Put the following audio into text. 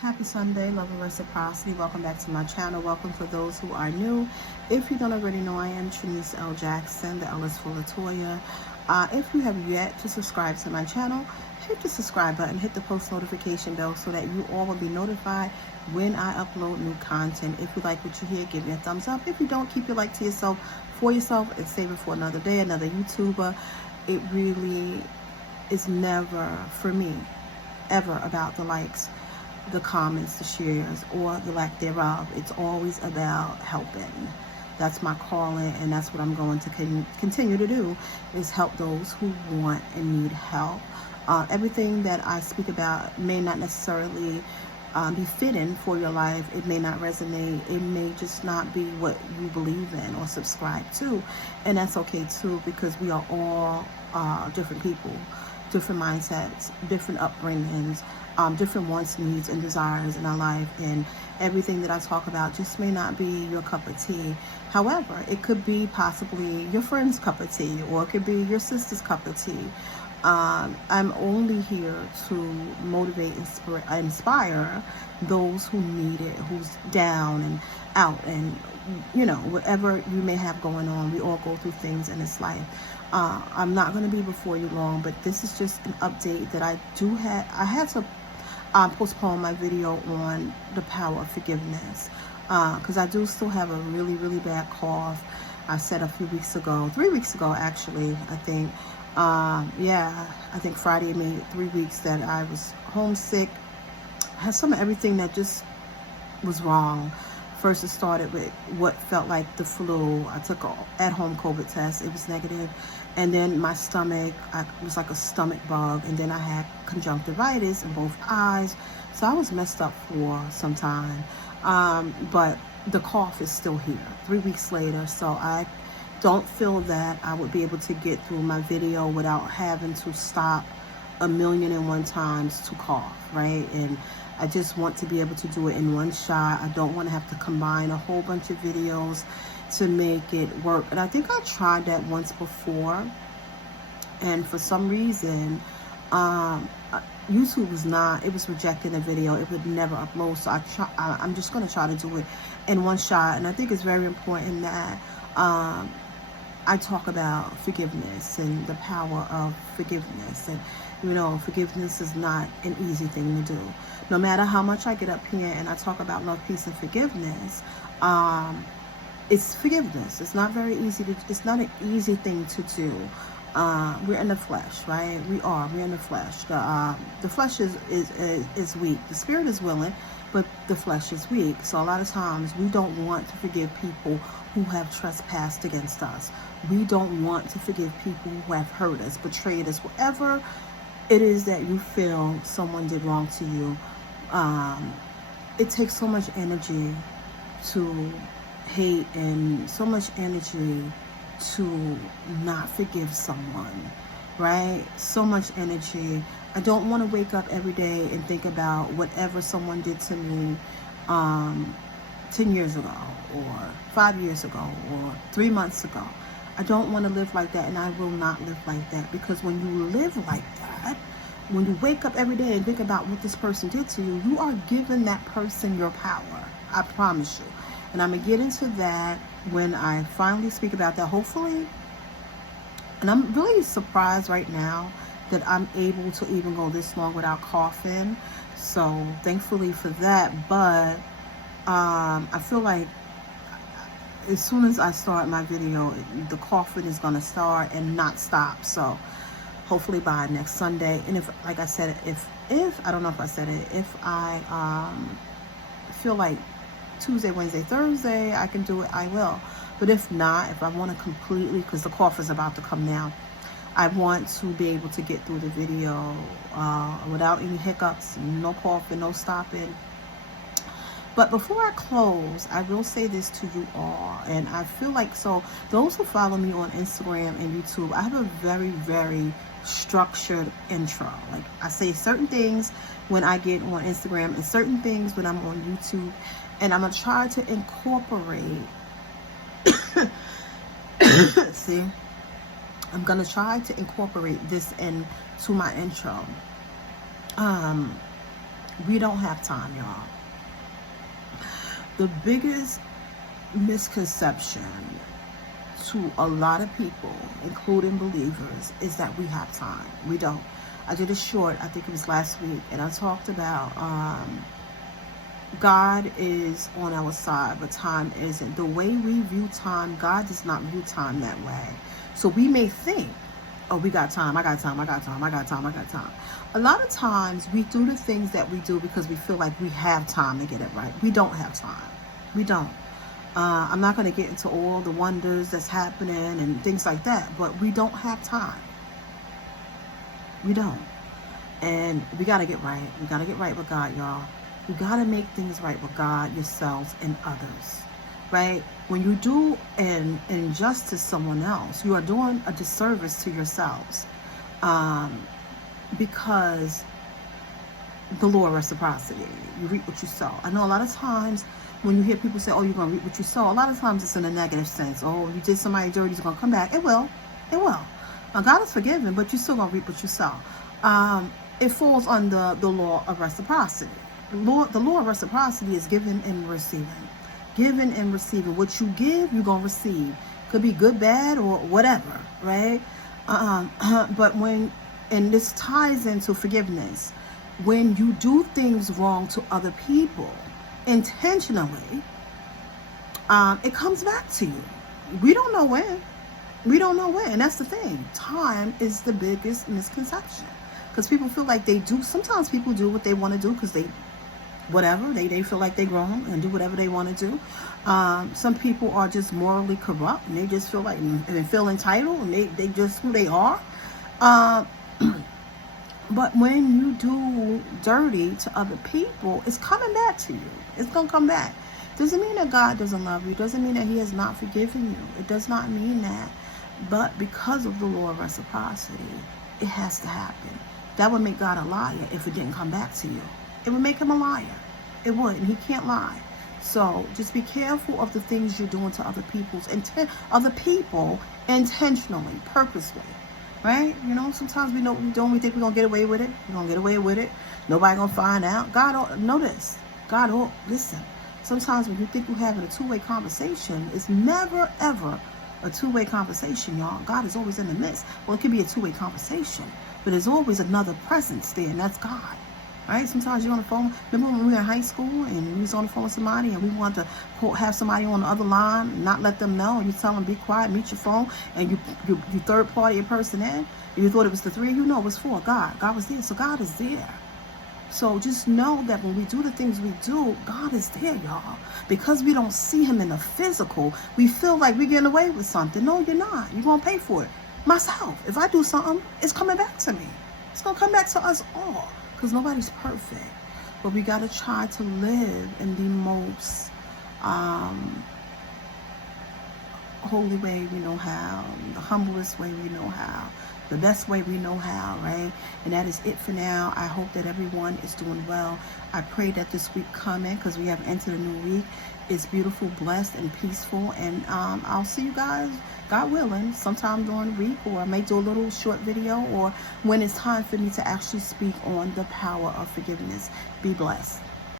Happy Sunday, love and reciprocity. Welcome back to my channel. Welcome for those who are new. If you don't already know, I am Trinice L. Jackson, the L is for Latoya. If you have yet to subscribe to my channel, hit the subscribe button, hit the post notification bell so that you all will be notified when I upload new content. If you like what you hear, give me a thumbs up. If you don't, keep your like to yourself, for yourself, and save it for another day, another YouTuber. It really is never, for me, ever about the likes, the comments, the shares, or the lack thereof. It's always about helping. That's my calling, and that's what I'm going to continue to do, is help those who want and need help. Everything that I speak about may not necessarily be fitting for your life. It may not resonate. It may just not be what you believe in or subscribe to, and that's okay too, because we are all different people, different mindsets, different upbringings, different wants, needs, and desires in our life, and everything that I talk about just may not be your cup of tea. However, it could be possibly your friend's cup of tea, or it could be your sister's cup of tea. I'm only here to motivate, inspire those who need it, who's down and out, and whatever you may have going on. We all go through things in this life. I'm not going to be before you long, but this is just an update that I had to postpone my video on the power of forgiveness, because I do still have a really, really bad cough. I said a few weeks ago, 3 weeks ago actually, I think. I think Friday made 3 weeks that I was homesick. I had some of everything that just was wrong. First, it started with what felt like the flu. I took an at-home COVID test. It was negative. And then my stomach, it was like a stomach bug. And then I had conjunctivitis in both eyes. So I was messed up for some time. But the cough is still here 3 weeks later. So I don't feel that I would be able to get through my video without having to stop 1,000,001 times to cough, right? And I just want to be able to do it in one shot. I don't want to have to combine a whole bunch of videos to make it work. And I think I tried that once before, and for some reason, YouTube was rejecting the video. It would never upload. So I'm just going to try to do it in one shot. And I think it's very important that I talk about forgiveness and the power of forgiveness. And forgiveness is not an easy thing to do. No matter how much I get up here and I talk about love, peace, and forgiveness, it's forgiveness. It's not very easy it's not an easy thing to do. We're in the flesh, right? We're in the flesh. The flesh is weak. The spirit is willing, but the flesh is weak. So a lot of times we don't want to forgive people who have trespassed against us. We don't want to forgive people who have hurt us, betrayed us, whatever it is that you feel someone did wrong to you. It takes so much energy to hate, and so much energy to not forgive someone, right? So much energy. I don't want to wake up every day and think about whatever someone did to me 10 years ago, or 5 years ago, or 3 months ago. I don't want to live like that, and I will not live like that, because when you live like that, when you wake up every day and think about what this person did to you, you are giving that person your power. I promise you. And I'm going to get into that when I finally speak about that, hopefully. And I'm really surprised right now that I'm able to even go this long without coughing. So thankfully for that. But I feel like as soon as I start my video, the coughing is going to start and not stop. So hopefully by next Sunday. And if, like I said, if I don't know if I said it, if I feel like Tuesday, Wednesday, Thursday, I can do it, I will. But if not, if I want to completely, because the cough is about to come now, I want to be able to get through the video without any hiccups, no coughing, no stopping. But before I close, I will say this to you all, and I feel like, so those who follow me on Instagram and YouTube, I have a very, very structured intro. Like, I say certain things when I get on Instagram and certain things when I'm on YouTube, and I'm going to try to incorporate, see, I'm going to try to incorporate this into my intro. We don't have time, y'all. The biggest misconception to a lot of people, including believers, is that we have time. We don't. I did a short, I think it was last week, and I talked about God is on our side, but time isn't. The way we view time, God does not view time that way. So we may think, oh, we got time, I got time, I got time, I got time, I got time. A lot of times we do the things that we do because we feel like we have time to get it right. We don't have time. We don't. I'm not going to get into all the wonders that's happening and things like that, but we don't have time. We don't. And we got to get right. We got to get right with God, y'all. You got to make things right with God, yourselves, and others, right? When you do an injustice to someone else, you are doing a disservice to yourselves, because the law of reciprocity, you reap what you sow. I know a lot of times when you hear people say, oh, you're going to reap what you sow, a lot of times it's in a negative sense. Oh, you did somebody dirty, it's going to come back. It will. It will. God is forgiving, but you're still going to reap what you sow. It falls under the law of reciprocity. The law of reciprocity is giving and receiving. Giving and receiving. What you give, you're going to receive. Could be good, bad, or whatever, right? But when, and this ties into forgiveness, when you do things wrong to other people intentionally, it comes back to you. We don't know when. We don't know when. And that's the thing. Time is the biggest misconception. Because people feel like they do. Sometimes people do what they want to do because they, whatever, they feel like they're grown and do whatever they want to do. Some people are just morally corrupt and they just feel like, and feel entitled, and they just who they are. But when you do dirty to other people, it's coming back to you. It's going to come back. Doesn't mean that God doesn't love you. Doesn't mean that he has not forgiven you. It does not mean that. But because of the law of reciprocity, it has to happen. That would make God a liar if it didn't come back to you. It would make him a liar. It would, and he can't lie. So just be careful of the things you're doing to other people intentionally, purposely. Right? You know, sometimes we know what we're doing. We think we're going to get away with it. We're going to get away with it. Nobody going to find out. God, know this. God, listen. Sometimes when you think you're having a two-way conversation, it's never, ever a two-way conversation, y'all. God is always in the midst. Well, it can be a two-way conversation, but there's always another presence there, and that's God. Right? Sometimes you're on the phone. Remember when we were in high school and we was on the phone with somebody and we wanted to have somebody on the other line and not let them know, and you tell them, be quiet, mute your phone, and you third party a person in, and you thought it was the three of you. No, it was for God. God was there. So God is there. So just know that when we do the things we do, God is there, y'all. Because we don't see him in the physical, we feel like we're getting away with something. No, you're not. You're going to pay for it. Myself, if I do something, it's coming back to me. It's going to come back to us all. Because nobody's perfect. But we got to try to live in the most holy way we know how, the humblest way we know how, the best way we know how, right? And that is it for now. I hope that everyone is doing well. I pray that this week coming, because we have entered a new week, is beautiful, blessed, and peaceful. And I'll see you guys, God willing, sometime during the week, or I may do a little short video, or when it's time for me to actually speak on the power of forgiveness. Be blessed.